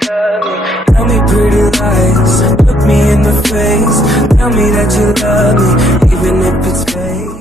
Tell me pretty lies, look me in the face. Tell me that you love me, even if it's fake.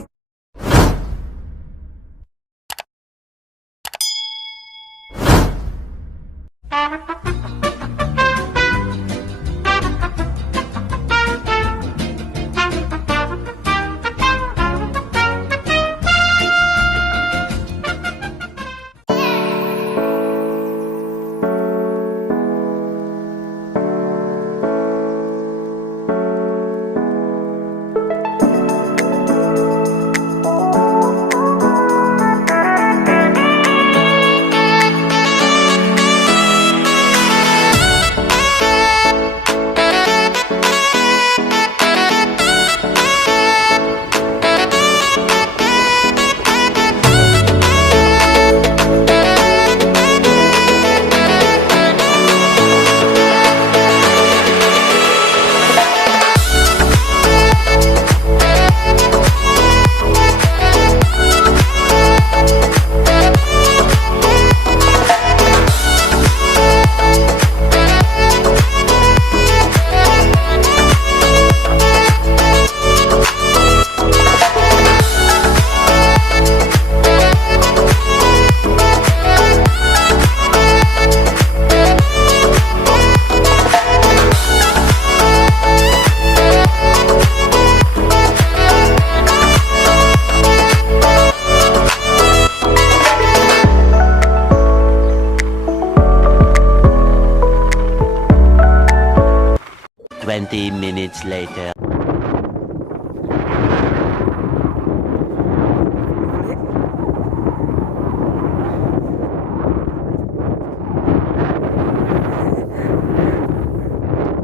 Minutes later.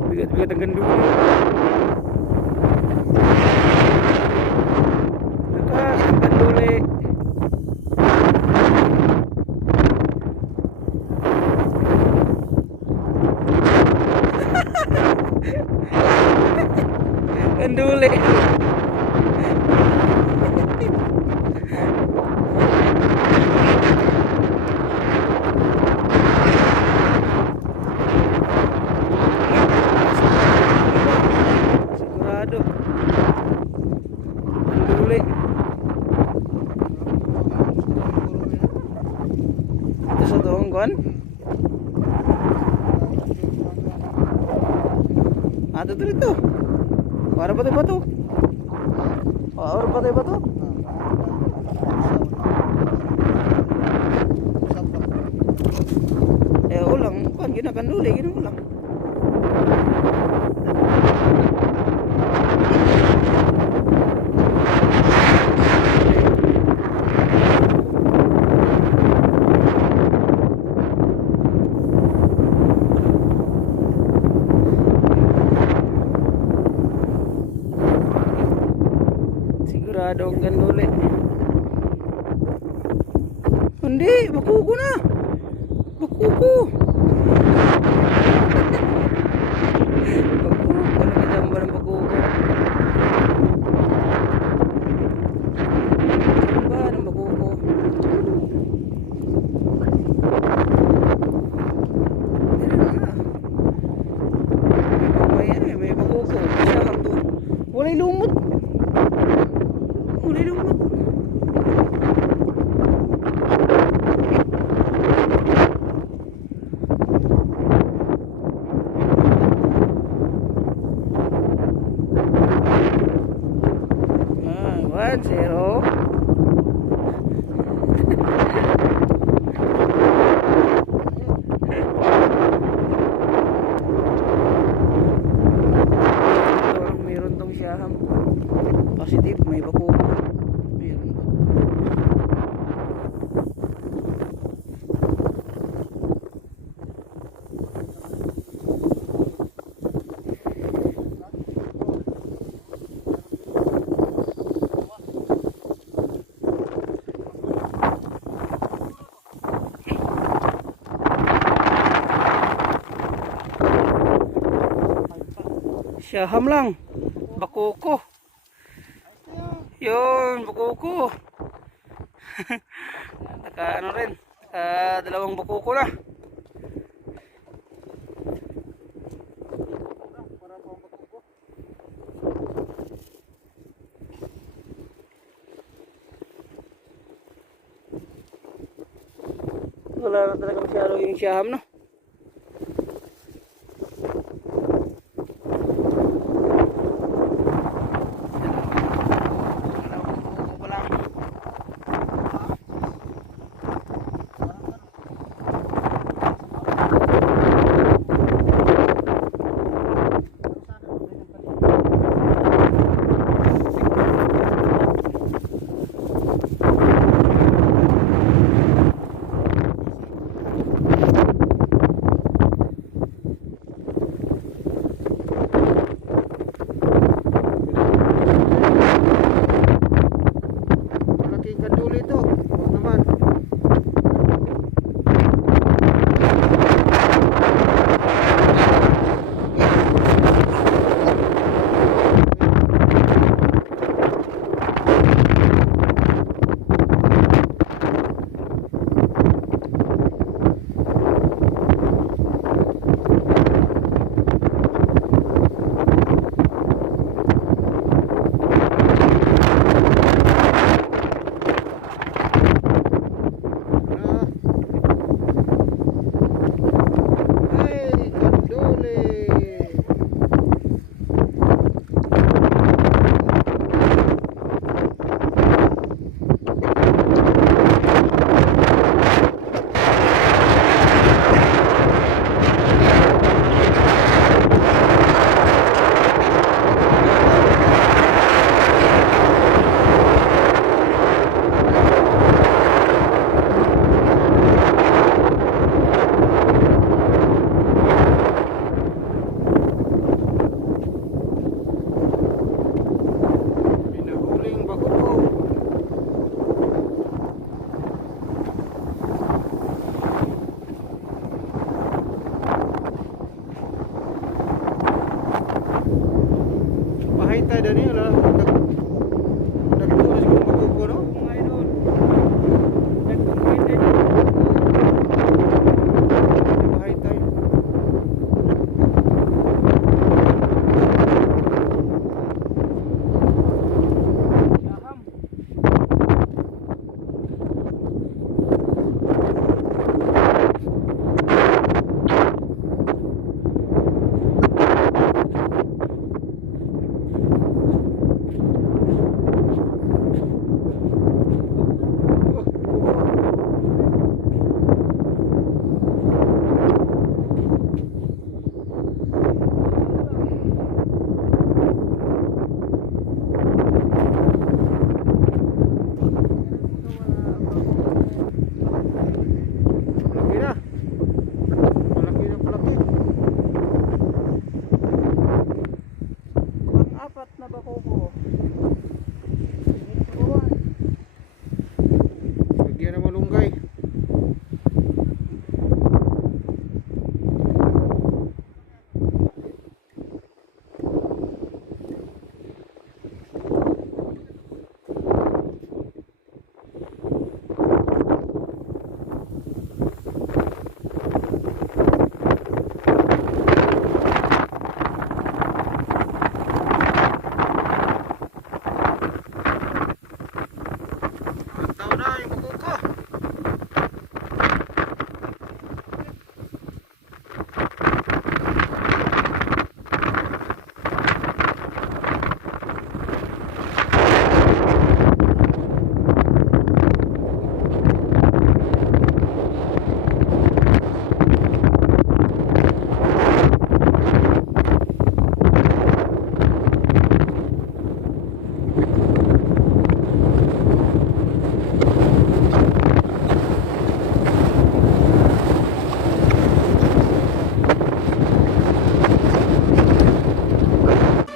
Bigat-bigat ang gandula. Lakas ang gandula. Ganduli. Sigurado. Ganduli. Ito sa tuhonggon. Ito dito. Para ba ito? Para ba ito? Ulang. Kan ginaganduli. Ginulang. Sigurado ang ganduli. Hindi, bakuko na. Bakuko. Bakuko, nakajamba ng bakuko. Jamba ng bakuko. May bakuko. Masakap to. Walay lumot. Walay lumot. Zero. Meron tong siyaham. Positive, may bakuko. Meron. Siyaham lang. Bakuko. Yun, bakuko. Naka ano rin. Dalawang bakuko na. wala na talaga masyado yung siyaham, no? Dani wala nagtulis ko makuko no Mga idol. Nagkumpinte. bahay tayo Siyaham.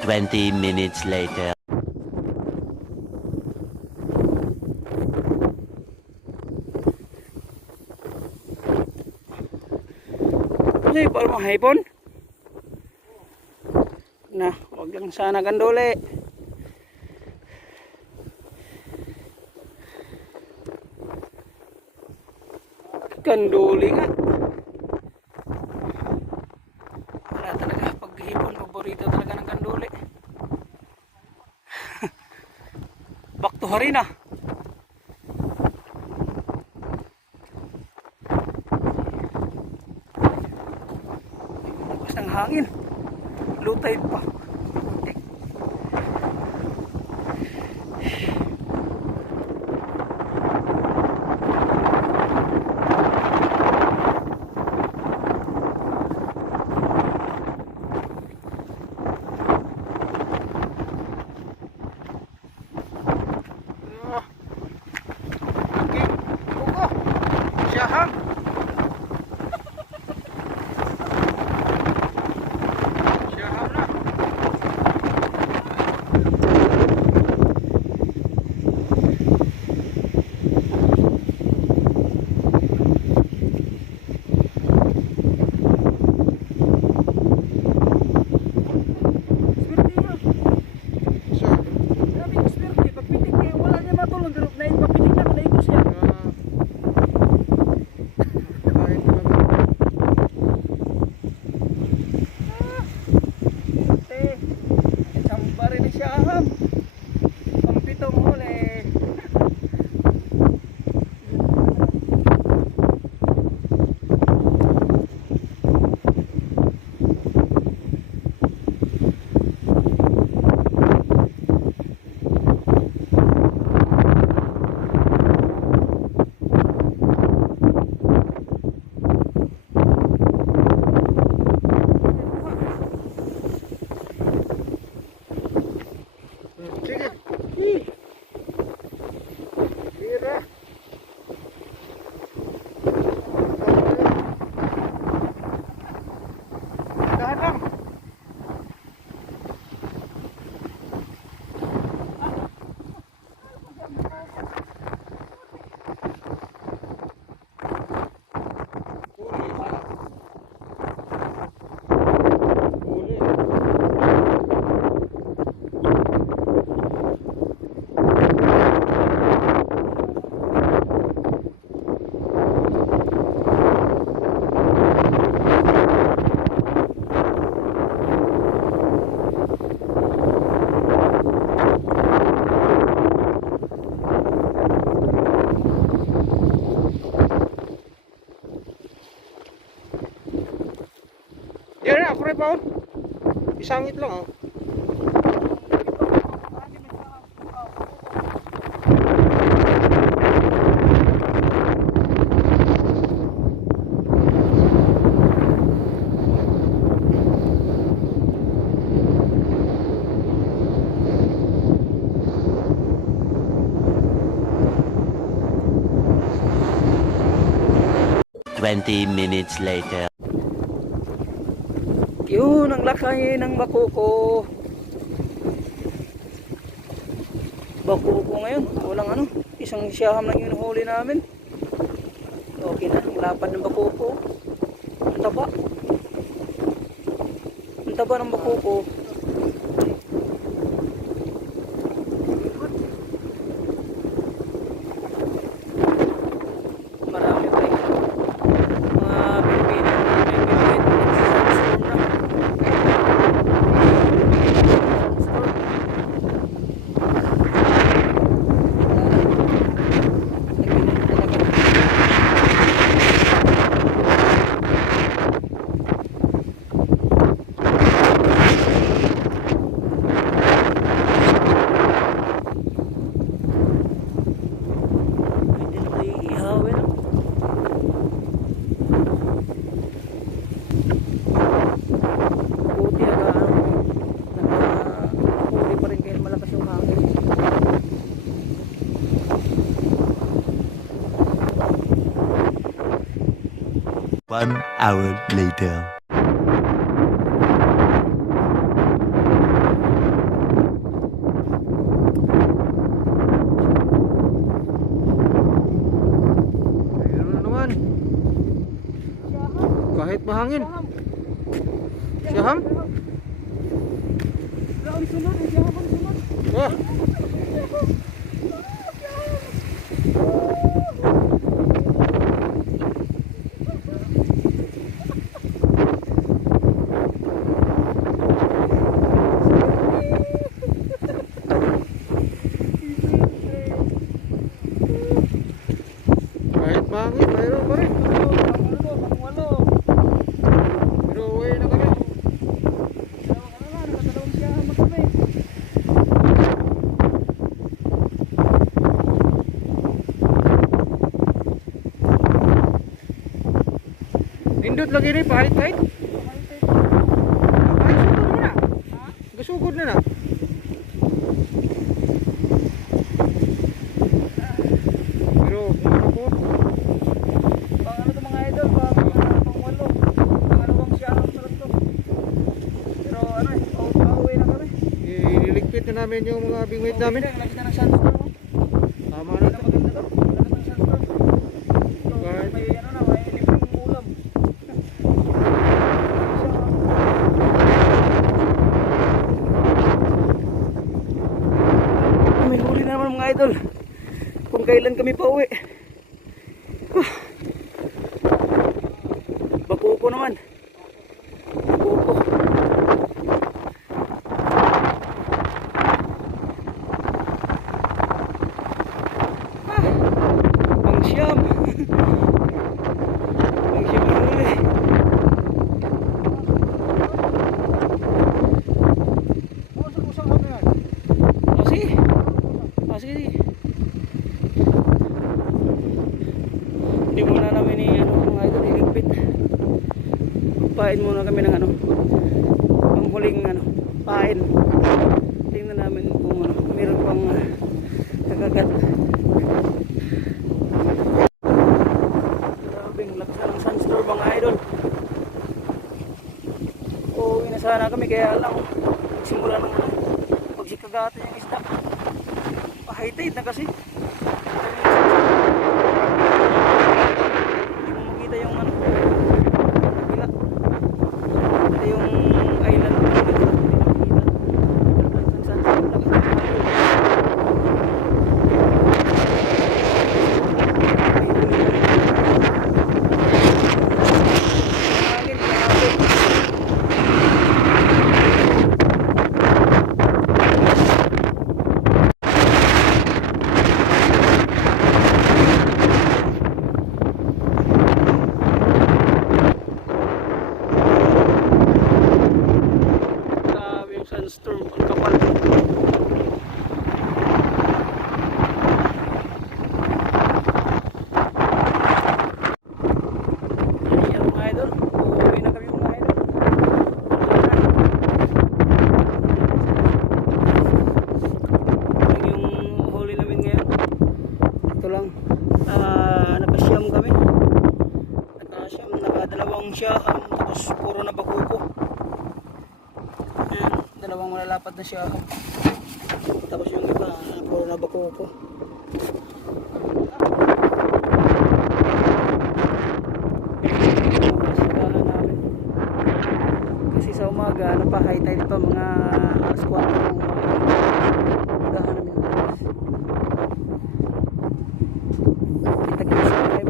20 minutes later. Kasi para mga hipon. Na, wag lang sana gandole. Ganduli nga. Wala talaga paghipon, paborito talaga ng ganduli. Back to Harina. hangin. Low tide pa. Siyaham. Siyaham na. So, Grabe ko swerte. Pagpitik niya, wala niya matulong. Pero papitik na, naikot siya. kahit naman. Samba rin siya aham. Pampitong huli. Sige. Tira. Dahan lang. Huli. Yan na, pre pa. Isangit lang, oh. Twenty minutes later. Yun, ang laki ng bakuko. Bakuko ngayon. Walang ano. Isang siyaham lang yung huli namin. Okay na. Ang lapad ng bakuko. Ang taba. Ang taba ng bakuko. Marami pa rin. Mga Pilipino. Buti na nakahuli pa rin kahit malakas yung hangin. One hour later. Ayun na naman. Kahit mahangin. Siyaham? Ang sunod, ang siyaham ang sunod. Ah. Kahit mahangin, mayroon pa rin. Pero uwi na kami. Balot lagi ni pahit-pahit. Ay, sugod mo na. Gasugod na na. Pero ano po? Pang ano to mga idol, pang walo. Pang ano bang siya ang sarap to. Pero ano eh, pauwi na kami. Ililigpit na namin yung mga bingwit namin. Lagi na ng sandstorm. Tama Hindi na. na maganda to. Lagi ng sandstorm. So, may ano na, may libreng ulam. May huli na naman mga idol. Kung kailan kami pauwi. Bakuko naman. Bakuko. Pangsyam. Pangsyam na huli. Sige. Hindi muna namin mga idol iligpit. Pain muna kami ng pang huling pain. Tingnan namin kung meron pang kagagat. Grabing lakas na ng sandstorm mga idol. Uuwi na sana kami kaya lang simula ng pagsikagatan yung isda. High tide na kasi. Hindi mo makita yung bila. Ito yung island. Hindi mo makita. Sandstorm ang kapal. Yan mga idol. Uuwi na kami mga idol. Ito yung huli namin ngayon. Ito lang. Nakasyam kami. Nakasyam. Nakadalawang siyaham. Tapos puro na bakuko. Dalawang malalapad na siya. Tapos yung iba puro na bakuko. Sagahan namin. Kasi sa umaga high tide pa mga alas 4 ng umaga. Sagahan namin ng oras. Kita-kita sa kayo.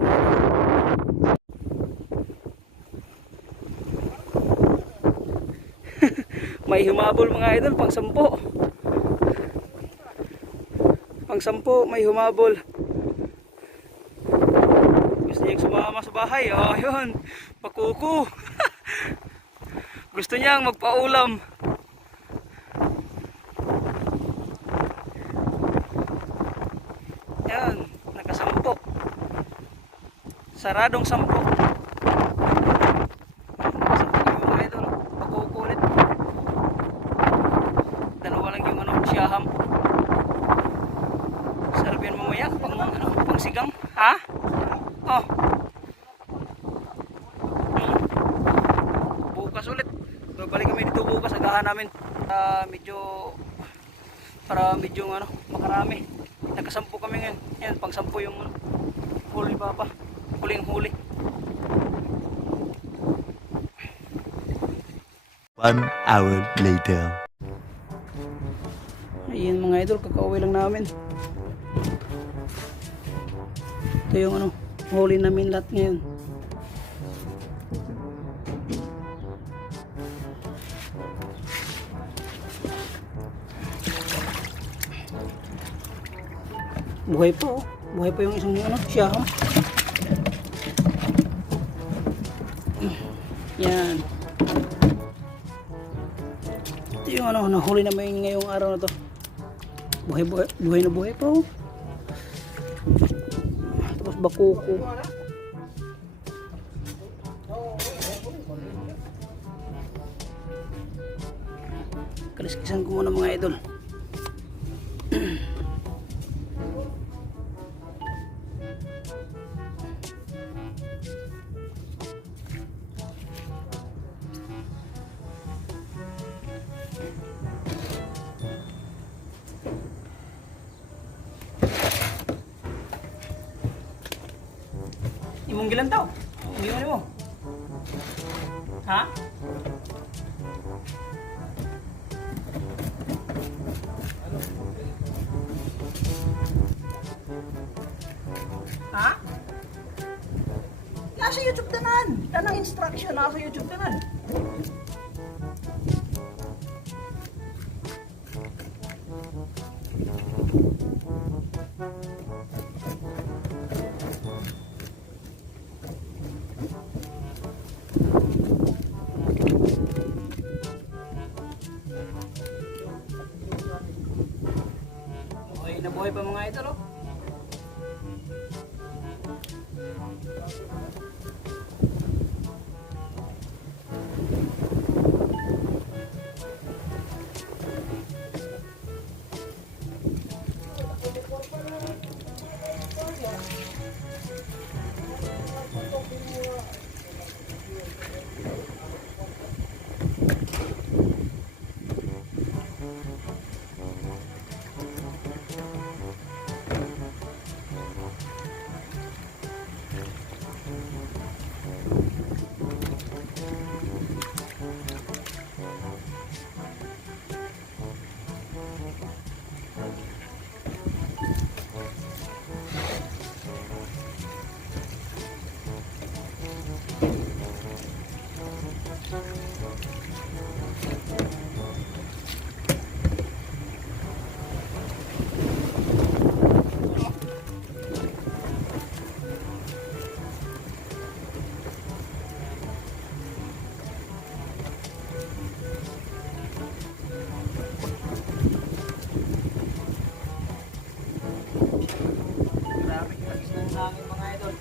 May humabol mga idol, pang 10. Pang 10, may humabol. Gusto niyang sumama sa bahay. Oh, yun. Pakuko. Gusto niyang magpaulam. Yan, naka-10. Saradong 10. Siyaham. Sarbihan mamaya pang sigang. Ha? Oh. Bukas ulit. Babalik kami dito bukas. Agahan namin. Para medyo makarami. Nagkasampu kami ngayon. Yan, pang 10 yung huli papa. Huling huli. 1 hour later. Ayan mga idol, kakauwi lang namin. Ito yung huli namin lahat ngayon. Buhay pa oh. Buhay pa yung isang siyaham. Yan. Ito yung nahuli namin ngayong araw na to. Buhay na buhay pa oh. Tapos bakuko. Kaliskisan ko muna mga idol. Imong gilan tao. Hindi mo. Ha? Ha? Nasa YouTube tanan. Tanang instruction nasa YouTube tanan. Okay, nabuhay pa mga idol, oh. Grabe, tagis ng hangin mga idol.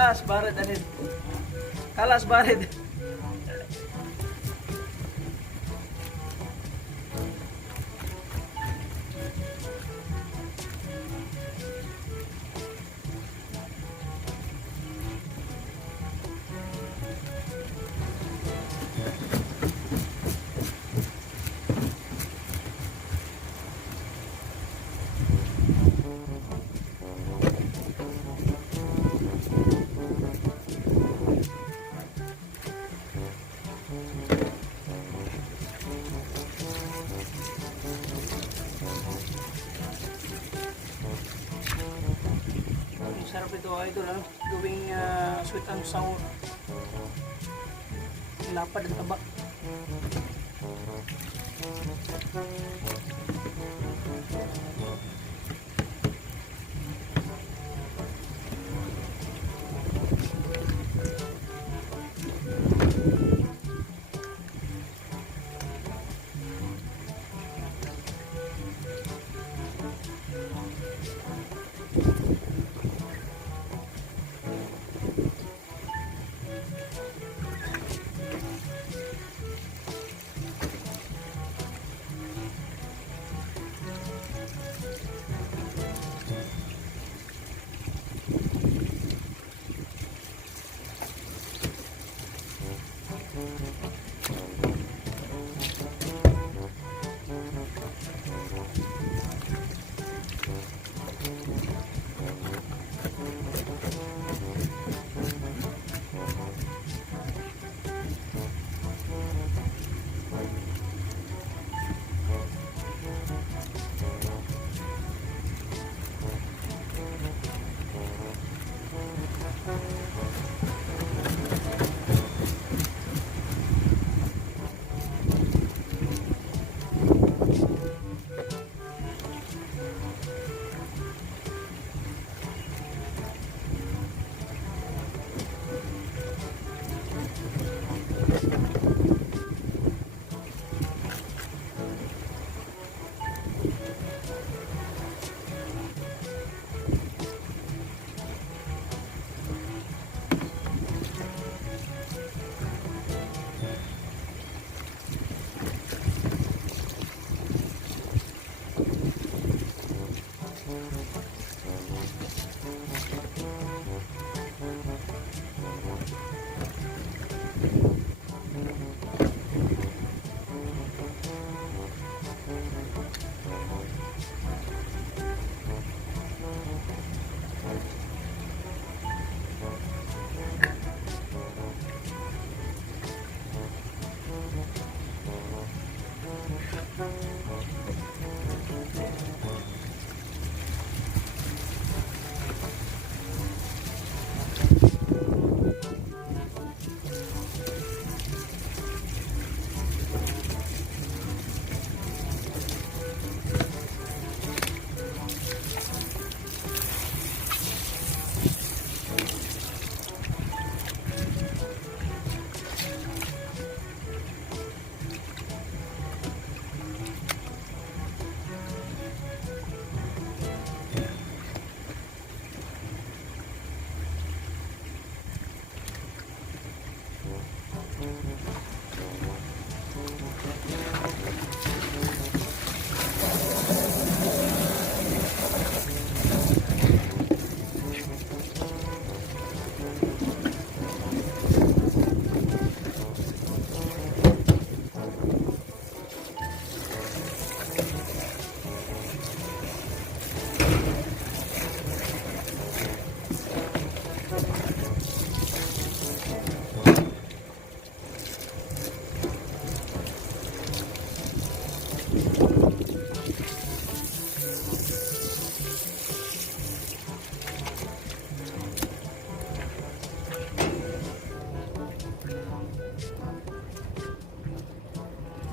Kalas, barit, anid. Kalas, barit. Sarap ito idol, ano? Gawing sweet and sour. Lapad ang taba.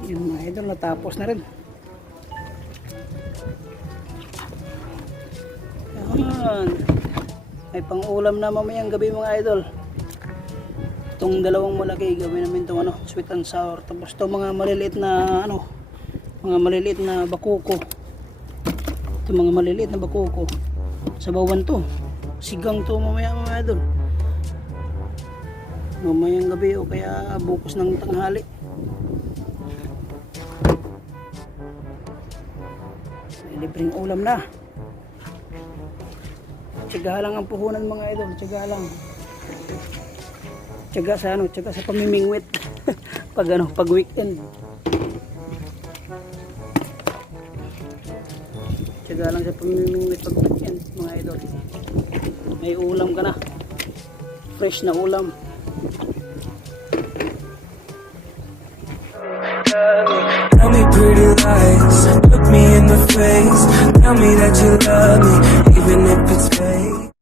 Yun mga idol, natapos na rin. Yan. May pang-ulam na mamayang gabi mga idol. Itong dalawang malaki, gawin namin itong sweet and sour. Tapos itong mga maliliit na mga maliliit na bakuko. Itong mga maliliit na bakuko. Sabawan to. Sigang to mamaya mga idol. Mamayang gabi o kaya bukas ng tanghali. May libreng ulam na. Tiyaga lang ang puhunan mga idol, tiyaga lang. Tiyaga sa ano, tiyaga sa pamimingwit. Pag weekend. Tiyaga lang sa pamimingwit pag weekend mga idol. May ulam ka na. Fresh na ulam. Tell me pretty lies, look me in the face. Tell me that you love me, even if it's fake.